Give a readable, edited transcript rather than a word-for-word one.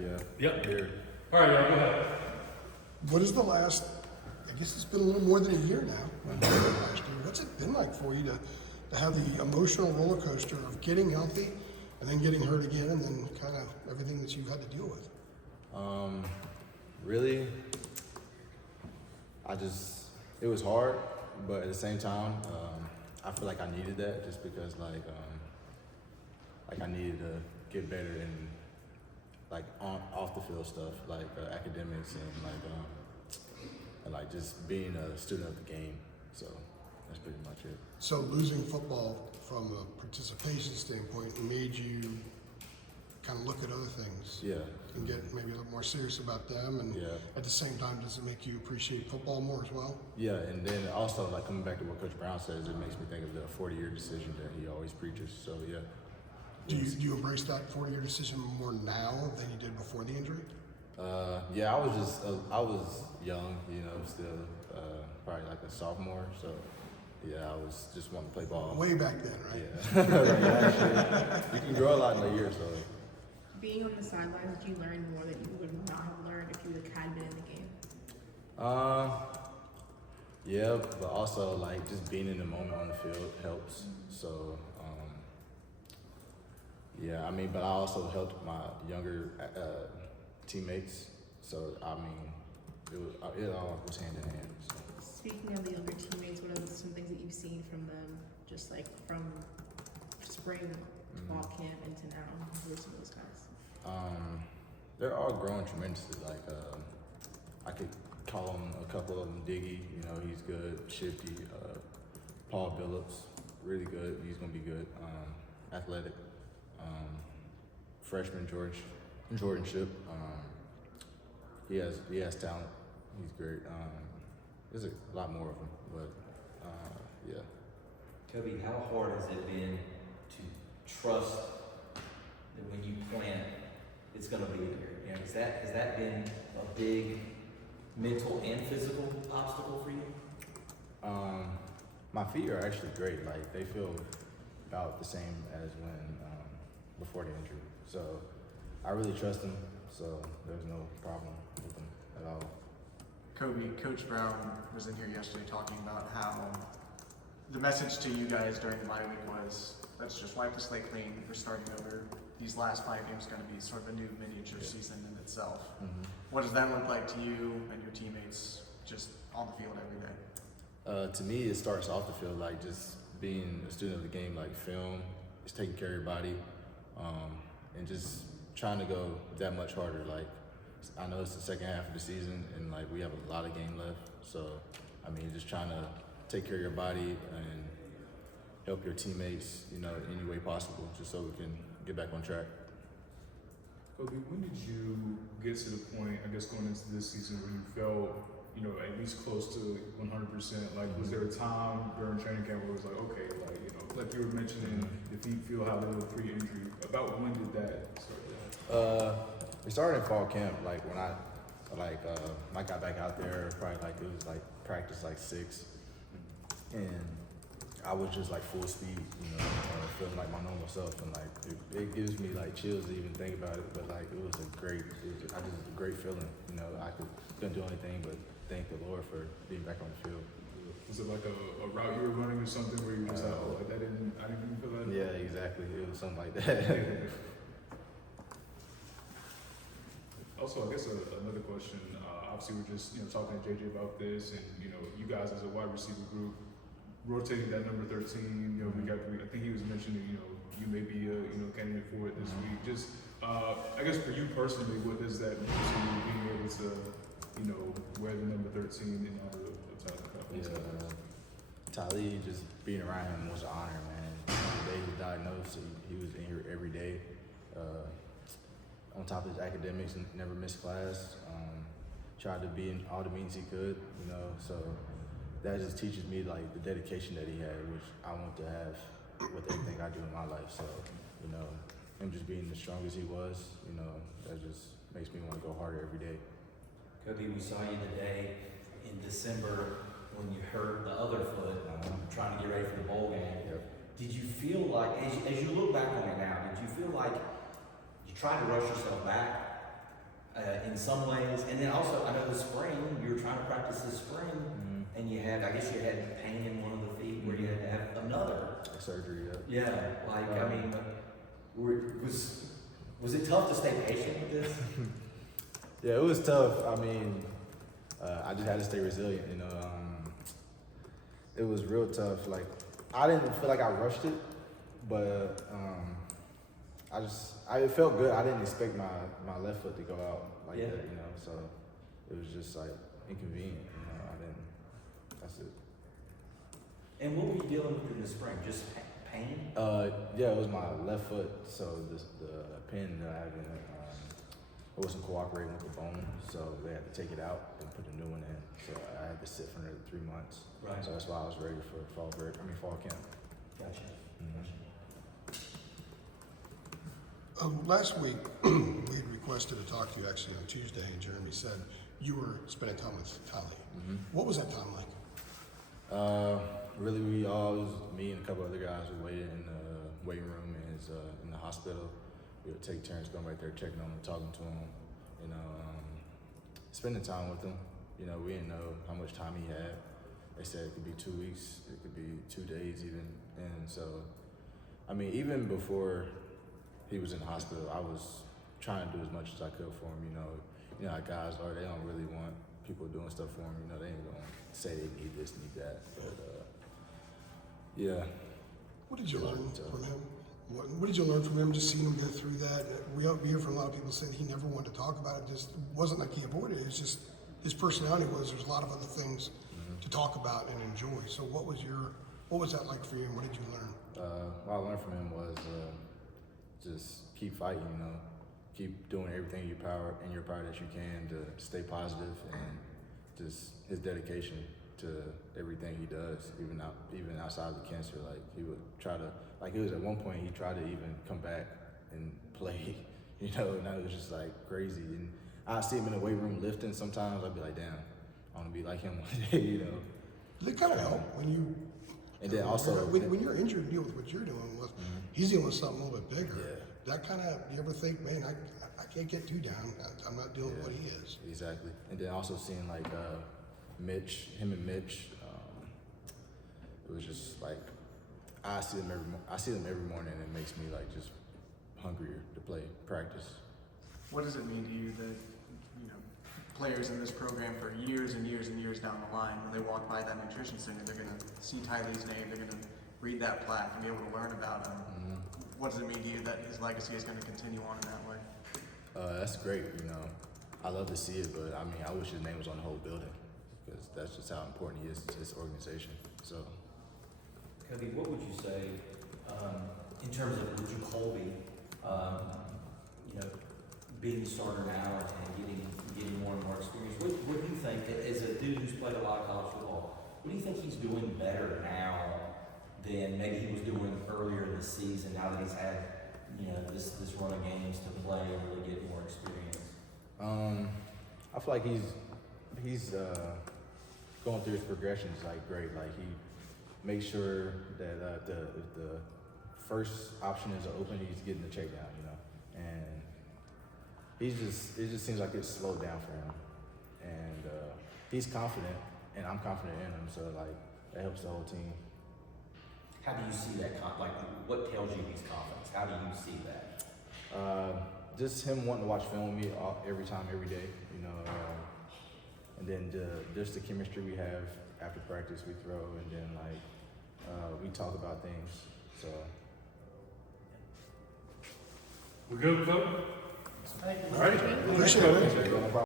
Yeah. Yep. Here. All right, y'all, go ahead. What is the last, I guess it's been a little more than a year now, last year. What's it been like for you to have the emotional roller coaster of getting healthy and then getting hurt again and then kind of everything that you've had to deal with? Really, it was hard, but at the same time, I feel like I needed that just because like I needed to get better in like off the field stuff, like academics and like just being a student of the game. So that's pretty much it. So losing football from a participation standpoint made you kind of look at other things. Yeah. And get maybe a little more serious about them, and at the same time, does it make you appreciate football more as well? Yeah, and then also like coming back to what Coach Brown says, it makes me think of the 40-year decision that he always preaches. So yeah. Do you embrace that 40-year decision more now than you did before the injury? Yeah, I was young, you know, still probably like a sophomore. So yeah, I was just wanting to play ball. Way back then, right? Yeah. You can grow a lot in a year, so. Being on the sidelines, did you learn more that you would not have learned if you had been in the game? Yeah, but also like just being in the moment on the field helps. So, yeah, I mean, but I also helped my younger teammates. So, I mean, it all was hand in hand. So. Speaking of the younger teammates, what are some things that you've seen from them, just like from spring ball camp into now? Who are some of those guys? They're all growing tremendously. Like, I could call them a couple of them. Diggy, you know, he's good. Shifty, Paul Billups, really good. He's gonna be good. Athletic. Freshman Jordan Ship. He has talent. He's great. There's a lot more of them, but yeah. Kobe, how hard has it been to trust that when you plant, it's going to be there? You know, has that been a big mental and physical obstacle for you? My feet are actually great. Like they feel about the same as when before the injury. So I really trust them. So there's no problem with them at all. Kobe, Coach Brown was in here yesterday talking about how the message to you guys during the bye week was, let's just wipe the slate clean. We're starting over. These last 5 games are going to be sort of a new miniature season in itself. Mm-hmm. What does that look like to you and your teammates just on the field every day? To me, it starts off the field, like just being a student of the game, like film, just taking care of your body, and just trying to go that much harder. Like, I know it's the second half of the season, and like we have a lot of game left. So, I mean, just trying to take care of your body and help your teammates, you know, any way possible, just so we can get back on track. Kobe, when did you get to the point, I guess, going into this season where you felt, you know, at least close to 100%? Like, was there a time during training camp where it was like, okay, like, you know, like you were mentioning, the feet feel how they were pre-injury. About when did that start? It started in fall camp, like when I got back out there, probably like it was like practice like 6, and I was just like full speed, you know, feeling like my normal self, and like it gives me like chills to even think about it. But like it was a great feeling, you know. I couldn't do anything but thank the Lord for being back on the field. Was it like a route you were running or something where you were just like, oh, like I didn't even feel that? Yeah, exactly. It was something like that. Also, I guess another question. Obviously, we're just talking to JJ about this, and you guys as a wide receiver group rotating that number 13. I think he was mentioning you may be a candidate for it this week. Just I guess for you personally, what does that mean to you being able to wear the number 13 and all the time? Yeah, Tylee, just being around him was an honor, man. The day he was diagnosed, he was in here every day. On top of his academics, never missed class. Tried to be in all the meetings he could, so that just teaches me like the dedication that he had, which I want to have with everything I do in my life. So, him just being the strongest he was, that just makes me want to go harder every day. Kobe, we saw you today in December when you hurt the other foot, trying to get ready for the bowl game. Yep. Did you feel like, as you look back on it now, did you feel like you tried to rush yourself back, in some ways. And then also, I know the spring, you were trying to practice this spring, and you had, I guess you had pain in one of the feet where you had to have another. Surgery, Yeah, like, I mean, was it tough to stay patient with this? Yeah, it was tough. I mean, I just had to stay resilient, you know. It was real tough. Like, I didn't feel like I rushed it, but it felt good. I didn't expect my left foot to go out like that, you know. So it was just like inconvenient, you know. That's it. And what were you dealing with in the spring? Just pain? Yeah, it was my left foot. So the pin that I have in it, it wasn't cooperating with the bone, so they had to take it out and put a new one in. So I had to sit for another 3 months. Right. So that's why I was ready for fall camp. Gotcha. Last week, we had requested to talk to you actually on Tuesday, and Jeremy said you were spending time with Tylee. What was that time like? Really, it was me and a couple other guys who waited in the waiting room in the hospital. We would take turns going right there, checking on him, talking to him, you know, spending time with him. You know, we didn't know how much time he had. They said it could be 2 weeks, it could be 2 days even. And so, I mean, even before he was in the hospital, I was trying to do as much as I could for him, you know. You know how guys are, they don't really want people doing stuff for them, you know, they ain't gonna say they need this, need that. But, yeah. What did you learn from him? What did you learn from him, just seeing him go through that? We hear from a lot of people saying he never wanted to talk about it. Just wasn't like he avoided it. It's just his personality was there's a lot of other things to talk about and enjoy. So what was that like for you, and what did you learn? What I learned from him was just keep fighting, you know, keep doing everything in your power that you can to stay positive, and just his dedication to everything he does, even outside of the cancer. Like, he would try to, like, it was at one point he tried to even come back and play, you know, and that was just like crazy. And I see him in the weight room lifting sometimes, I'd be like, damn, I want to be like him one day, you know. Does it kind of help when you? And then also when you're injured and deal with what you're dealing with, he's dealing with something a little bit bigger. Yeah. That kind of, you ever think, man, I can't get too down. I'm not dealing with what he is. Exactly. And then also seeing like him and Mitch, it was just like I see them every morning, and it makes me like just hungrier to practice. What does it mean to you that, you know, players in this program for years and years and years down the line, when they walk by that nutrition center, they're going to see Tylee's name, they're going to read that plaque and be able to learn about him? What does it mean to you that his legacy is going to continue on in that way? That's great, you know. I love to see it, but I mean, I wish his name was on the whole building, because that's just how important he is to this organization. So, Cody, what would you say in terms of Richard Colby, you know, being the starter now and getting more and more experience? What do you think, as a dude who's played a lot of college football, what do you think he's doing better now than maybe he was doing earlier in the season, now that he's had, you know, this run of games to play and really get more experience? I feel like he's going through his progressions like great. Like, he makes sure that if the first option is open, he's getting the check down, you know. And it just seems like it's slowed down for him. And he's confident, and I'm confident in him. So like, that helps the whole team. How do you see that? Like, what tells you he's confident? How do you see that? Just him wanting to watch film with me every time, every day, you know. And then just the chemistry we have after practice, we throw, and then like we talk about things. So. We good, Coach? Thank you. All right. Appreciate it. No problem.